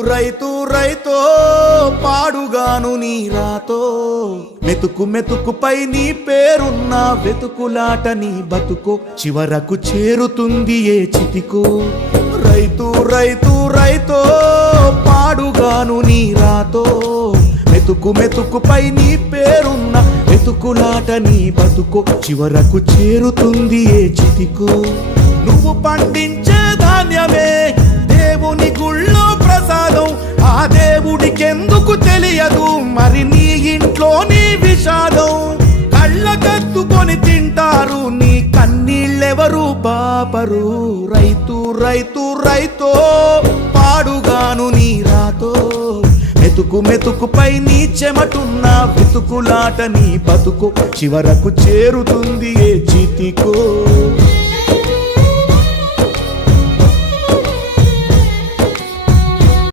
రైతు రైతో పాడుగాను నీ రాతో మెతుకు మెతుకుపై నీ పేరున్న వెతుకులాట నీ బతుకో చివరకు చేరుతుంది ఏ చితికో రైతు రైతు రైతో పాడుగాను నీ రాతో మెతుకు మెతుకుపై నీ పేరున్న వెతుకులాట నీ బతుకో చివరకు చేరుతుంది ఏ చితికో నువ్వు పండించే ధాన్యమే దేవుని గుళ్ళో ప్రసాదం ఆ దేవుడికెందుకు తెలియదు మరి నీ ఇంట్లో నీ విషాదం కళ్ళకత్తుకొని తింటారు నీ కన్నీళ్ళెవరు పాపరు రైతు రైతు రైతో పాడుగాను నీ రాతో మెతుకు మెతుకుపై నీ చెమటున్న వెతుకులాట నీ బతుకు చివరకు చేరుతుంది ఏ చితికో